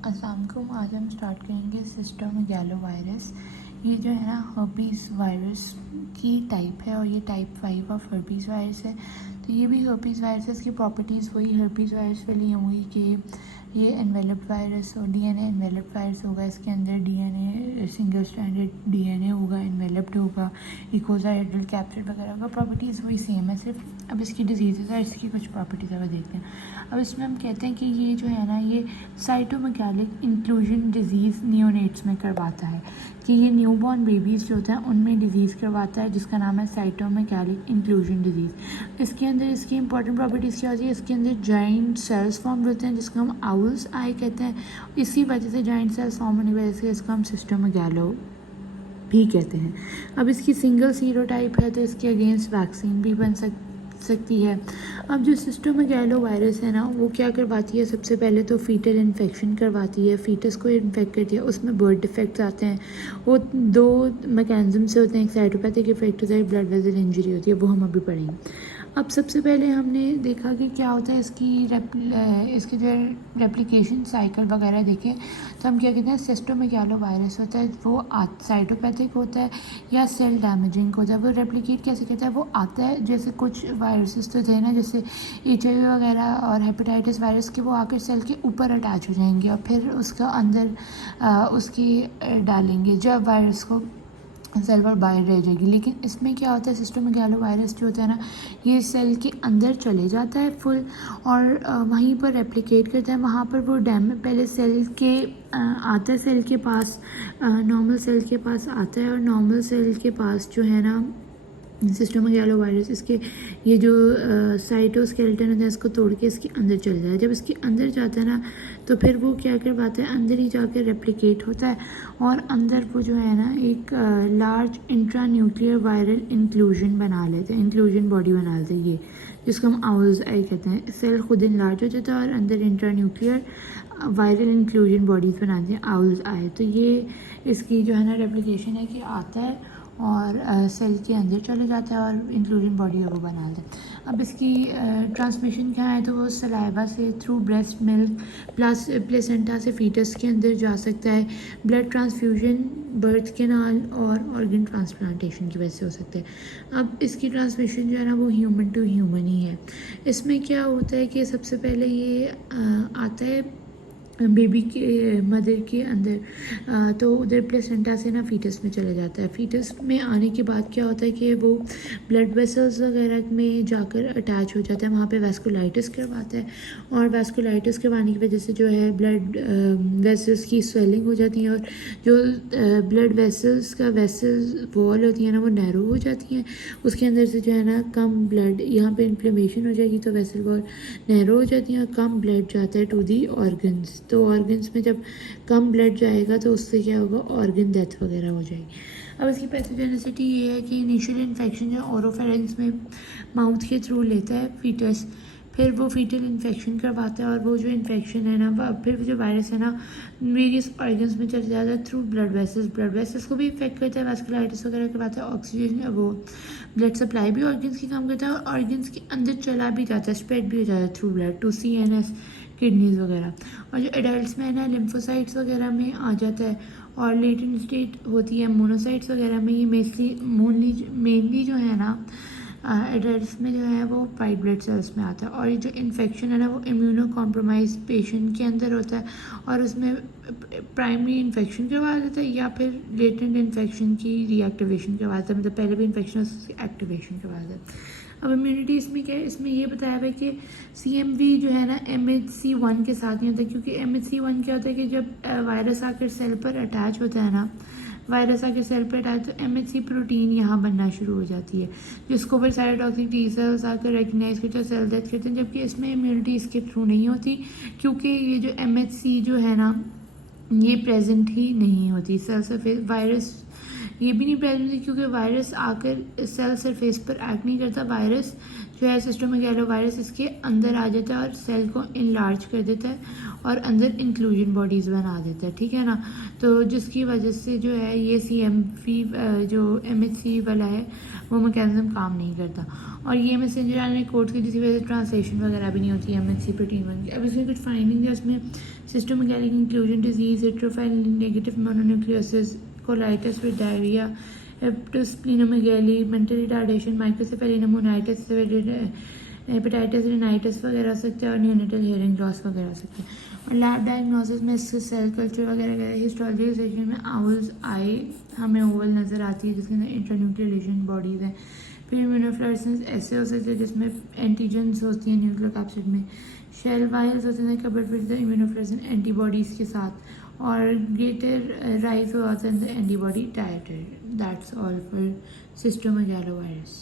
अस्सलाम वालेकुम। आज हम स्टार्ट करेंगे सिस्टोमेगालोवायरस। ये जो है ना हर्पीस वायरस की टाइप है और ये टाइप 5 ऑफ हर्पीस वायरस है। तो ये भी हर्पीस वायरस की प्रॉपर्टीज़ वही हर्पीस वायरस वाली होंगी कि ये एनवेलप्ड वायरस और डीएनए एनवेलप्ड वायरस होगा। इसके अंदर डीएनए सिंगल स्ट्रैंडेड डीएनए होगा, एनवेलप्ड होगा, इकोसाहेड्रल कैप्सिड वगैरह का प्रॉपर्टीज़ वही सेम है। सिर्फ अब इसकी डिजीज़ है, इसकी कुछ प्रॉपर्टीज़ अब देखते हैं। अब इसमें हम कहते हैं कि ये जो है ना ये साइटोमेगालिक इंक्लूजन डिजीज़ नियोनेट्स में करवाता है, कि ये न्यूबॉर्न बेबीज़ जो होता है उनमें डिजीज़ करवाता है जिसका नाम है साइटोमेगालिक इंक्लूजन डिजीज़। इसके अंदर इसकी इंपॉर्टेंट प्रॉपर्टीज़ क्या होती है? इसके अंदर जॉइंट सेल्स फॉर्म होते हैं जिसको हम आउल्स आई कहते हैं। इसी वजह से जॉइंट सेल्स फॉर्म होने की वजह से इसको हम सिस्टोमेगालो भी कहते हैं। अब इसकी सिंगल सीरोटाइप है तो इसके अगेंस्ट वैक्सीन भी बन सकती है। अब जो सिस्टोमेगालो वायरस है ना वो क्या करवाती है? सबसे पहले तो फीटल इन्फेक्शन करवाती है, फीटस को इन्फेक्ट करती है, उसमें बर्थ डिफेक्ट्स आते हैं। वो दो मैकेनिज्म से होते हैं, एक साइटोपैथिक इफेक्ट होता है, ब्लड वेसल इंजरी होती है, वो हम अभी पढ़ेंगे। अब सबसे पहले हमने देखा कि क्या होता है इसकी जो रेप्लिकेशन साइकिल वगैरह देखें तो हम क्या कहते हैं सिस्टोमेगालो वायरस होता है वो साइटोपैथिक होता है या सेल डैमेजिंग होता है। वो रेप्लिकेट कैसे करता है? वो आता है जैसे कुछ वायरसेस तो थे ना, जैसे HIV वगैरह और हेपेटाइटिस वायरस के, वो आकर सेल के ऊपर अटैच हो जाएंगे और फिर उसका अंदर उसकी डालेंगे जब वायरस को सेल पर बाहर रह जाएगी। लेकिन इसमें क्या होता है सिस्टोमेगालो वायरस जो होता है ना ये सेल के अंदर चले जाता है फुल और वहीं पर रेप्लिकेट करता है। वहाँ पर वो पहले सेल के आता है, सेल के पास नॉर्मल सेल के पास आता है और नॉर्मल सेल के पास जो है ना सिस्टोमेगालो वायरस इसके ये जो साइटोस्केलेटन होता है इसको तोड़ के इसके अंदर चल जाता है। जब इसके अंदर जाता है ना तो फिर वो क्या करवाता है, अंदर ही जाकर रेप्लिकेट होता है और अंदर वो जो है ना एक large intra nuclear viral inclusion बना लेते हैं, इंक्लूजन बॉडी बना लेते हैं, ये जिसको हम आउल्स आई कहते हैं। सेल खुद इनलार्ज हो जाता है और अंदर intra nuclear viral inclusion bodies बनाते हैं, आउल्स आई। तो ये इसकी जो है ना रेप्लिकेशन है कि आता है और सेल के अंदर चले जाता है और इंक्लूडिंग बॉडी है वो बना दें। अब इसकी ट्रांसमिशन क्या है? तो वो सलाइवा से through breast milk plus placenta से फीटस के अंदर जा सकता है, ब्लड ट्रांसफ्यूजन, बर्थ कैनाल और ऑर्गन ट्रांसप्लांटेशन की वजह से हो सकता है। अब इसकी ट्रांसमिशन जो है ना वो ह्यूमन टू ह्यूमन ही है। इसमें क्या होता है कि सबसे पहले ये आता है बेबी के मदर के अंदर, तो उधर प्लेसेंटा से ना फीटस में चला जाता है। फीटस में आने के बाद क्या होता है कि वो ब्लड वेसल्स वगैरह में जाकर अटैच हो जाता है, वहाँ पे वैस्कुलाइटिस करवाता है और वैस्कुलाइटिस करवाने की वजह से जो है ब्लड वेसल्स की स्वेलिंग हो जाती है और जो ब्लड वेसल्स का वेसल वॉल होती है ना वो नैरो हो जाती हैं, उसके अंदर से जो है ना कम ब्लड, यहाँ पे इन्फ्लेमेशन हो जाएगी तो वेसल वॉल नैरो हो जाती है और कम ब्लड जाता है टू दी ऑर्गन्स। तो ऑर्गन्स में जब कम ब्लड जाएगा तो उससे क्या होगा, ऑर्गन डेथ वगैरह हो जाएगी। अब इसकी पैथोजेनिसिटी ये है कि इनिशियल इन्फेक्शन जो ओरोफेरेंस में माउथ के थ्रू लेता है फीटस, फिर वो फीटल इन्फेक्शन करवाता है और वो जो इन्फेक्शन है ना फिर जो वायरस है ना वेरियस ऑर्गन्स में चले जाता है थ्रू ब्लड वेसल्स को भी इफेक्ट करता है, वैस्कुलाइटिस वगैरह करवाता है, ऑक्सीजन वो ब्लड सप्लाई भी ऑर्गन्स की कम करता है और ऑर्गन्स के अंदर चला भी जाता है, स्प्रेड भी हो जाता है through blood to CNS, kidneys वगैरह। और जो एडल्ट्स में है ना लिम्फोसाइट्स वगैरह में आ जाता है और लेटेंट स्टेट होती है मोनोसाइट्स वगैरह में। ये मेनली जो है ना एडल्ट्स में जो है वो वाइट ब्लड सेल्स में आता है और ये जो इन्फेक्शन है ना वो इम्यूनो कॉम्प्रोमाइज पेशेंट के अंदर होता है और उसमें प्राइमरी इन्फेक्शन करवा देता है या फिर लेटेंट इन्फेक्शन की रीएक्टिवेशन करवा देता है, मतलब पहले भी इन्फेक्शन उसकी एक्टिवेशन करवा देता है। अब इम्यूनिटी इसमें क्या है? इसमें ये बताया हुआ है कि CMV जो है ना MHC1 के साथ नहीं होता, क्योंकि MHC1 क्या होता है कि जब वायरस आकर सेल पर अटैच होता है ना, वायरस आकर सेल पर अटैच तो MHC प्रोटीन यहाँ बनना शुरू हो जाती है जिसको फिर साइटोटॉक्सिक T सेल्स आकर रिकग्नाइज करते हैं, सेल डेथ करते हैं, जबकि इसमें इम्यूनिटी इसके थ्रू नहीं होती क्योंकि ये जो MHC जो है ना ये प्रेजेंट ही नहीं होती सेल सरफेस। वायरस ये भी नहीं प्रेजेंट थी क्योंकि वायरस आकर सेल सरफेस पर एक्ट नहीं करता, वायरस जो है सिस्टोमेगालो वायरस इसके अंदर आ जाता है और सेल को इनलार्ज कर देता है और अंदर इंक्लूजन बॉडीज़ बना देता है, ठीक है ना। तो जिसकी वजह से जो है ये CMV जो MHC वाला है वो मैकेनिज्म काम नहीं करता। और ये मैसेंजर आरएनए कोड की जिसकी वजह से ट्रांसलेशन वगैरह भी नहीं होती है MHC प्रोटीन 1 की। अब इसमें कुछ फाइंडिंग है, उसमें cytomegalic inclusion disease, heterophil negative mononucleosis, colitis with diarrhoea, hepatosplenomegaly, mental retardation, microcephaly pneumonitis, hepatitis retinitis वगैरह हो सकते हैं और न्यूनेटल हेयरिंग लॉस वगैरह हो सकते हैं। और लैब डायग्नोसिस में सेल कल्चर वगैरह वगैरह हिस्टोलॉजी सेक्शन में आउल्स आई हमें ओवल नज़र आती है जिसके अंदर इंटरन्यूक्लियरेशन बॉडीज़ हैं। फिर इम्यूनोफ्लोरेसेंस ऐसे हो सकते हैं जिसमें एंटीजेंस होती हैं न्यूक्लियोकैप्सिड में, शेल वाइल्स होते हैं कबर्ड विद इम्यूनोफ्लोरेसेंट एंटीबॉडीज़ के साथ, और ग्रेटर राइज हो जाता है antibody titre. That's all for सिस्टोमेगैलोवायरस।